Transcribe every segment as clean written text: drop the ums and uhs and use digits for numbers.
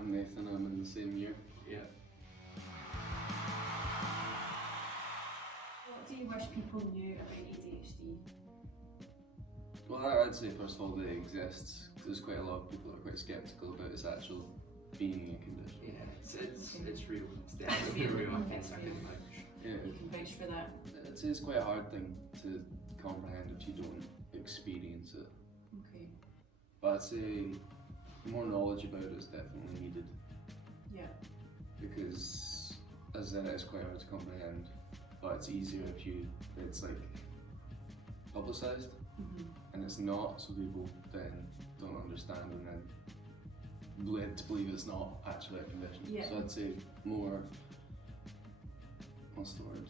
I'm Nathan, I'm in the same year. Yeah. What do you wish people knew about ADHD? Well, I'd say first of all that it exists. There's quite a lot of people that are quite sceptical about its actual being a condition. Yeah, it's real. It's definitely real. I think I can vouch. Yeah. You can vouch for that. I'd say it's quite a hard thing to comprehend if you don't experience it. Okay. But I'd say more knowledge about it is definitely needed. Yeah. Because, as I said, it's quite hard to comprehend. But it's easier if it's like publicised. And it's not, so people then don't understand and then led to believe it's not actually a condition. Yeah. So I'd say more, what's the word?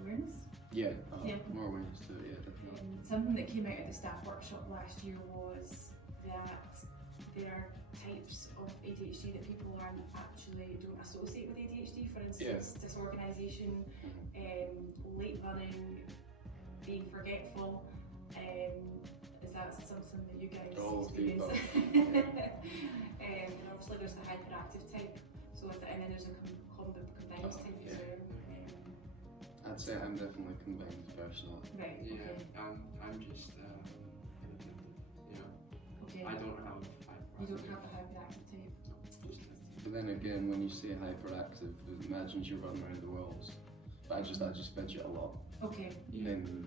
Awareness? Yeah, Yeah. more awareness to it, yeah, definitely. Something that came out of the staff workshop last year was that there are types of ADHD that people don't associate with ADHD. For instance, disorganisation, late running, being forgetful. Is that something that you guys experience? And obviously there's the hyperactive type, and then there's a combined type as well. I'd say I'm definitely combined personally. Right, Yeah, okay. I'm just Okay. I don't have You don't have the hyperactive type? But then again, when you say hyperactive, it imagines you're running around the walls. But I just fidget a lot. Okay. And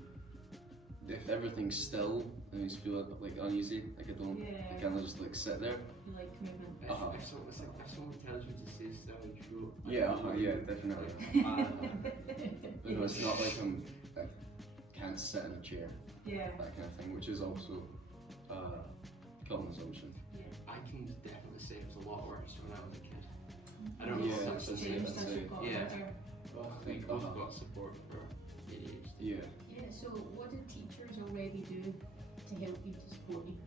if everything's still, I just feel like uneasy. Like I can't just like sit there. You like movement? If someone tells you to stay still, you feel Yeah, definitely. But no, it's not like I can't sit in a chair. Yeah. That kind of thing, which is also common assumption. Yeah. I can definitely say it was a lot worse when I was a kid. I don't know Yeah, if that's that's it, changed that's as it. you've got Yeah. older. Well, I we think both got support for ADHD. yeah. Yeah, so what do teachers already do to help you, to support you?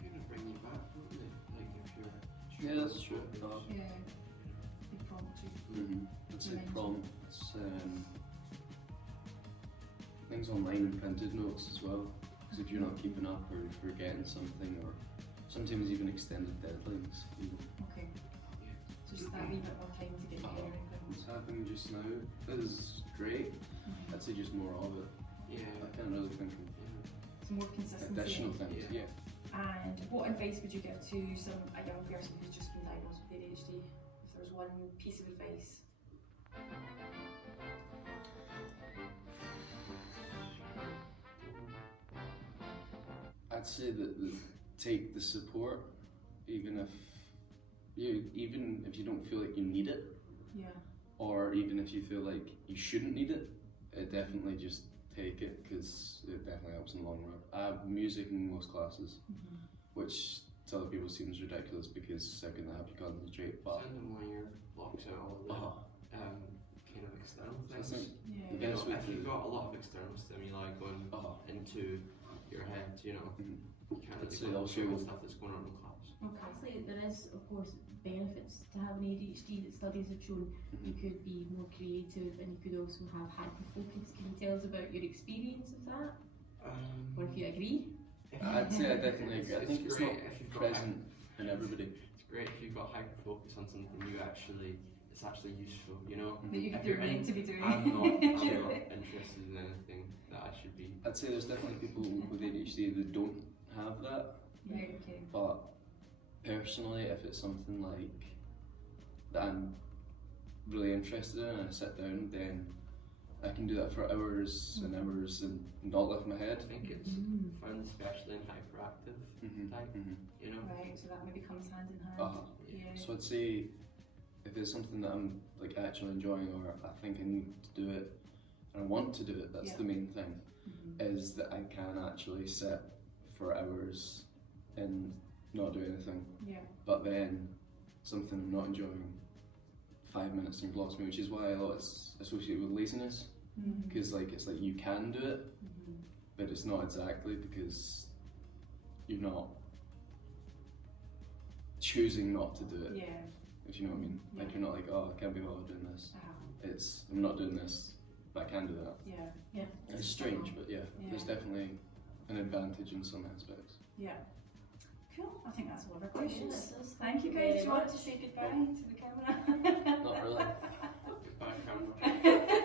They kind of bring you back, don't they? Like if you're Yeah, that's true. Yeah. They prompt you. I'd say prompts, things online and printed notes as well. Because if you're not keeping up or you're forgetting something, or sometimes even extended deadlines. Okay. So just that wee bit more time to get your head around What's things. happening just now is great. I'd say just more of it. Yeah. I can't really think of Some more consistency. additional things. Yeah. And what advice would you give to a young person who's just been diagnosed with ADHD? If there was one piece of advice. I'd say that take the support, even if you don't feel like you need it, Yeah. or even if you feel like you shouldn't need it, definitely just take it, because it definitely helps in the long run. I have music in most classes, which to other people seems ridiculous because how can that help you concentrate? But Sound liner blocks out all the kind of external I things. think Yeah. the best way If you've to got a lot of external stimuli going into your head, you can't I'd say really also- concentrate on stuff that's going on in class. Obviously, there is, of course, benefits to having ADHD that studies have shown. You could be more creative and you could also have hyperfocus. Can you tell us about your experience of that? Or if you agree? I'd say I definitely agree. I think it's great not if you've got present in everybody. It's great if you've got hyper focus on something it's actually useful, you know? That If you're in- meant to be doing. I'm not interested in anything that I should be. I'd say there's definitely people with ADHD that don't have that, Right, okay. but personally, if it's something like that I'm really interested in and I sit down, then I can do that for hours and hours and not lift my head. I think it's found especially in hyperactive type, you know? Right, so that maybe comes hand in hand. Yeah. So I'd say if it's something that I'm like actually enjoying, or I think I need to do it and I want to do it, that's the main thing, is that I can actually sit for hours and not do anything. Yeah. But then something I'm not enjoying, 5 minutes can blocks me, which is why a lot is associated with laziness, because it's like you can do it, but it's not exactly, because you're not choosing not to do it. Yeah. If you know what I mean. Like you're not like, oh, I can't be bothered doing this. It's I'm not doing this, but I can do that. Yeah. Yeah. It's strange, but yeah, there's definitely an advantage in some aspects. Yeah. Cool. I think that's all of our Yes, questions. yes, Thank you very guys. Do you want much. to say goodbye to the camera? Not really. Goodbye, camera.